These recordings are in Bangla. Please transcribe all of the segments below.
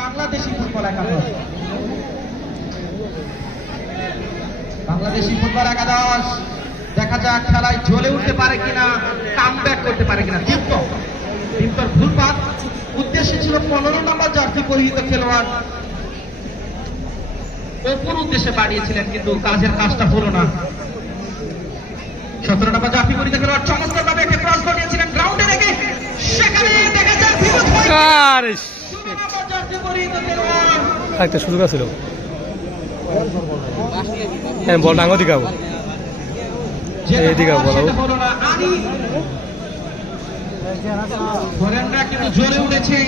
বাংলাদেশি ফুটবল একাদশ, বাংলাদেশি ফুটবল একাদশ দেখা যাক খেলায় জ্বলে উঠতে পারে কিনা, কামব্যাক করতে পারে কিনা। দীপ্তর ভুলপাত, উদ্দেশ্য ছিল 15 নম্বর জার্সি পরিহিত খেলোয়াড় অপুর উদ্দেশ্যে বাড়িয়েছিলেন, কিন্তু কাজটা হলো না। 17 নম্বর জার্সি পরিহিত খেলোয়াড় চমৎকার ভাবে একটা ক্রস করিয়েছিলেন গ্রাউন্ডে রেখে, সেখানে দেখা যাক বিরোধ হয়। জার্সি পরিহিত খেলোয়াড় একটা সুযোগ ছিল, হ্যাঁ বল ডাঙ্গো দিকাবো এইদিকে বলো। ফরেনরা কিন্তু জ্বলে উঠেছে।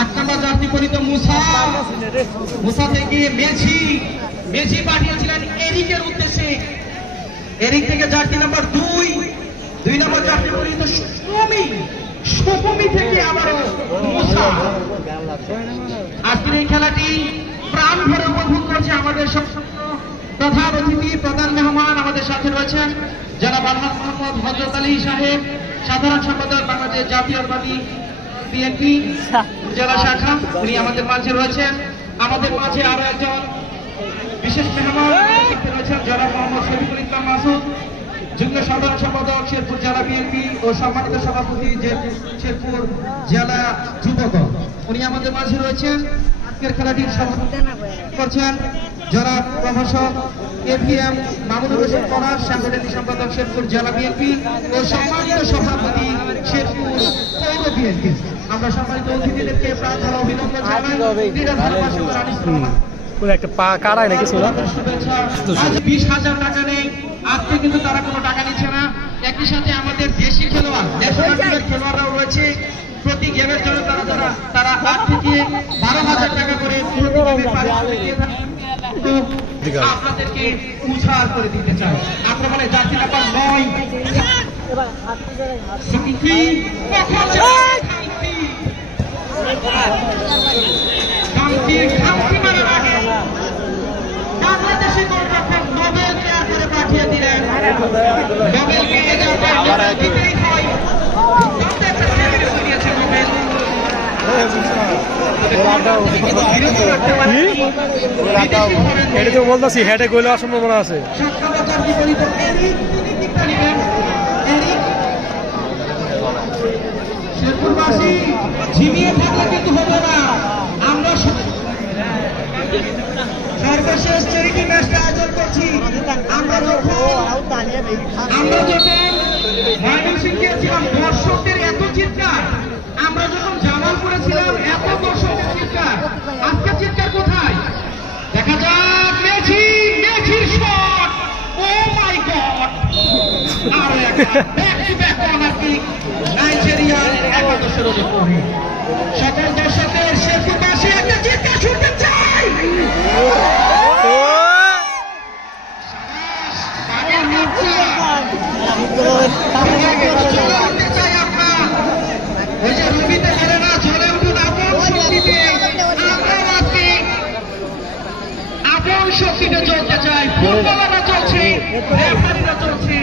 8 নম্বর জার্সি পরিহিত মুসা থেকে মেসি পাঠিয়েছিলেন এরিকের উদ্দেশ্যে, এরিক থেকে জার্সি নাম্বার 2 নম্বর জার্সি পরিহিত সুমি থেকে আবারও মুসা। আজকের এই খেলাটি প্রাণ ভরে উপভোগ করছে আমাদের প্রধান অতিথি, প্রধান মেহমান আমাদের সাথে রয়েছেন জনাব আলহাজ মোহাম্মদ হযরত আলী সাহেব, সাধারণ সম্পাদক বাংলাদেশ জাতীয়তাবাদী বিএনপি জেলা শাখা। উনি আমাদের মাঝে রয়েছেন। আমাদের মাঝে আরো একজন বিশেষ মেহমান রয়েছেন জনাব মোহাম্মদ শফিকুল ইসলাম মাসুদ, যুগ্ম সাধারণ সম্পাদক শেরপুর জেলা বিএনপি ও সম্মানিত সভাপতি শেরপুর জেলা যুবদল। উনি আমাদের মাঝে রয়েছেন। আজকের খেলাটির সভাপতিত্ব করছেন জনাব প্রভাষক এভিএম মামুনুর রশিদ পরাশ, সাংগঠনিক সম্পাদক শেরপুর জেলা বিএনপি ও সম্মানিত সভাপতি শেরপুর পৌর বিএনপি। আমরা সম্মানিত অতিথিদেরকে প্রার্থনা অভিনন্দন জানাই। ক্রীড়া ভালোবাসা একটা পা কাড়ায় নাকি ছিল 20,000 টাকা নেই। আজকে কিন্তু তারা কোনো টাকা নিচ্ছে না। একই সাথে আমাদের দেশি খেলোয়াড়, ন্যাশনাল টিমের খেলোয়াড়রাও রয়েছে। প্রতি গেমের জন্য তারা 8 থেকে 12,000 টাকা করে প্রতি গেমের পারিশ্রমিক দিয়ে থাকে। আপনাদেরকে উৎসাহ করে দিতে চাই। আপনার মানে জার্সি নাম্বার 9 বাংলাদেশি গোলরক্ষক নোবেলকে করে পাঠিয়ে দিলেন। নোবেলকে দিতেই হয়, এটা তো বলতেছি হেডে গোল হওয়ার সম্ভাবনা আছে। শেরপুরবাসী ঝিমিয়ে থাকলে কিন্তু হবে না। আমরা সর্বশেষ চ্যারিটি ম্যাচটা আয়োজন করছি। আমরা যখন ময়মনসিংহে ছিলাম, দর্শকদের এত চিৎকার, আমরা যখন জামালপুরে ছিলাম এত দর্শকদের চিৎকার, আজকে চিৎকার কোথায়? দেখা যাক মেসির শট। ও মাই গড, আরো একটা back to back corner kick নাইজেরিয়ার একাদশের উপরে। সকল দর্শকদের শেরপুরবাসী একটা চিৎকার শুনতে চাই। শক্তিতে চলতে চাই, ফুটবলাররা চলছে, রেফারিরা চলছে।